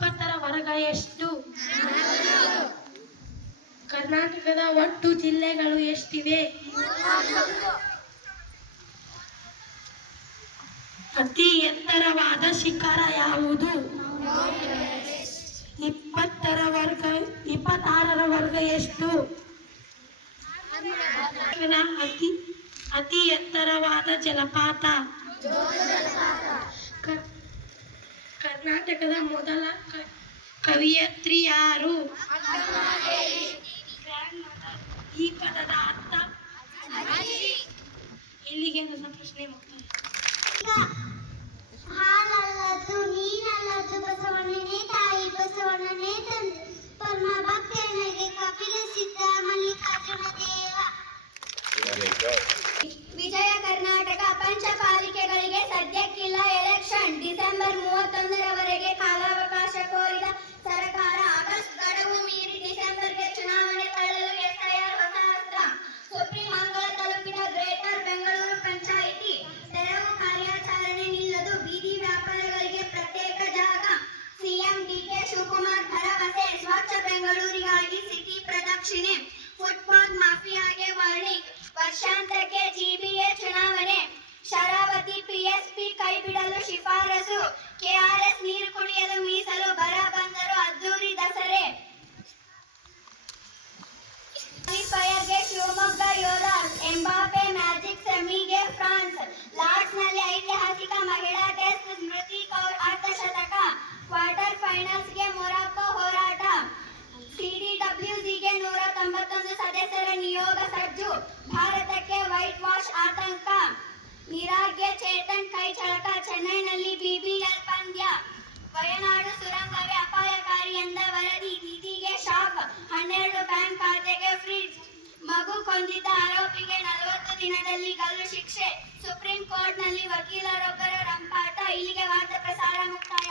20ರ ವರ್ಗ ಎಷ್ಟು? ಕರ್ನಾಟಕದ ಒಟ್ಟು ಜಿಲ್ಲೆಗಳು ಎಷ್ಟಿವೆ? ಅತಿ ಎತ್ತರವಾದ ಶಿಖರ ಯಾವುದು? 26ರ ವರ್ಗ ಎಷ್ಟು? ಅತಿ ಎತ್ತರವಾದ ಜಲಪಾತ? ಕರ್ನಾಟಕದ ಮೊದಲ ಕವಿಯತ್ರಿ ಯಾರು? ಈ ಪದದ ಅರ್ಥ? ಇಲ್ಲಿಗೆ ನನ್ನ ಪ್ರಶ್ನೆ ಮುಕ್ತಾಯ. ಹಾಲಲ್ಲದು ನೀನಲ್ಲದು ಬಸವಣ್ಣನೇ ತಾಯಿ ಬಸವಣ್ಣನೇ ತಂದೆ ಪರಮ ಭಕ್ತನಿಗೆ ಕಪಿಲ ಸಿದ್ಧ ಮಲ್ಲಿಕಾರ್ಜುನ ದೇವ. ವಿಜಯ ಕರ್ನಾಟಕ ಪಂಚಪಾಲಿಕೆಗಳಿಗೆ ಸದ್ಯಕ್ಕಿಲ್ಲ ಎಲೆಕ್ಷನ್. ಡಿಸೆಂಬರ್ 31ರವರೆಗೆ ಕಾಲಾವಕಾಶ ಕೋರಿದ ಸರ್ಕಾರ ಆಗಸ್ಟ್ ಗಡುವು ಮೀರಿ ಡಿಸೆಂಬರ್ಗೆ ಚುನಾವಣೆ ತಳ್ಳಲು ಎಸ್ಐಆರ್ ಹೊಸ ಅಸ್ತ್ರ. ಸುಪ್ರೀಂ ಅಂಗಳ ತಲುಪಿದ ಗ್ರೇಟರ್ ಬೆಂಗಳೂರು ಪಂಚಾಯಿತಿ. ತೆರವು ಕಾರ್ಯಾಚರಣೆ ನಿಲ್ಲದು, ಬೀದಿ ವ್ಯಾಪಾರಗಳಿಗೆ ಪ್ರತ್ಯೇಕ ಜಾಗ. ಸಿಎಂ ಡಿಕೆ ಶಿವಕುಮಾರ್ ಭರವಸೆ, ಸ್ವಚ್ಛ ಬೆಂಗಳೂರಿಗಾಗಿ ಸಿಟಿ ಪ್ರದಕ್ಷಿಣೆ. ಫುಟ್ಪಾತ್ ಮಾಫಿಯಾಗೆ ವಾರ್ನಿಂಗ್, ವರ್ಷಾಂತ್ಯಕ್ಕೆ ಜಿಬಿಎ ಚುನಾವಣೆ. ಶರಾವತಿ ಪಿಎಸ್ಪಿ ಕೈಬಿಡಲು ಶಿಫಾರಸು. ಕೆಆರ್ಎಸ್ ನೀರು ಕುಡಿಯಲು ಮೀಸಲು, ಬರ ಬಂದರೂ ಅದ್ದೂರಿ ದಸರೆ. ಕ್ವಾಲಿಫೈಯರ್ಗೆ ಶಿವಮೊಗ್ಗ ಯೋಧರ್ಸ್. ಎಂಬಾಪೆ ಮ್ಯಾಜಿಕ್ ಸೆಮಿಗೆ ಫ್ರಾನ್ಸ್. ಲಾರ್ಡ್ಸ್ನಲ್ಲಿ ಐತಿಹಾಸಿಕ ಮಹಿಳಾ ಟೆಸ್ಟ್, ಸ್ಮೃತಿ ಕೌರ್ ಅರ್ಧಶತಕ. ಕ್ವಾರ್ಟರ್ ಫೈನಲ್ಸ್ಗೆ ಮೊರಾಕೊ ಹೋರಾಟ. ಸಿಡಿಡಬ್ಲ್ಯೂಸಿಗೆ 191 ಸದಸ್ಯರ ನಿಯೋಗ ಸಜ್ಜು. ಭಾರತಕ್ಕೆ ವೈಟ್ ವಾಶ್ ಆತಂಕ. ನಿರಾಗ್ಗೆ ಚೇತನ್ ಕೈ ಚಳಕ. ಚೆನ್ನೈನಲ್ಲಿ ಬಿಬಿಎಲ್ ಪಂದ್ಯ. ವಯನಾಡು ಸುರಂಗವೇ ಅಪಾಯಕಾರಿ ಎಂದ ವರದಿ. ದೀದಿಗೆ ಶಾಕ್, 12 ಬ್ಯಾಂಕ್ ಖಾತೆಗೆ ಫ್ರೀಜ್. ಮಗು ಕೊಂದಿದ್ದ ಆರೋಪಿಗೆ 40 ದಿನದಲ್ಲಿ ಗಲ್ಲು ಶಿಕ್ಷೆ. ಸುಪ್ರೀಂ ಕೋರ್ಟ್ನಲ್ಲಿ ವಕೀಲರೊಬ್ಬರ ರಂಪಾಟ. ಇಲ್ಲಿಗೆ ವಾರ್ತಾ ಪ್ರಸಾರ ಮುಕ್ತಾಯ.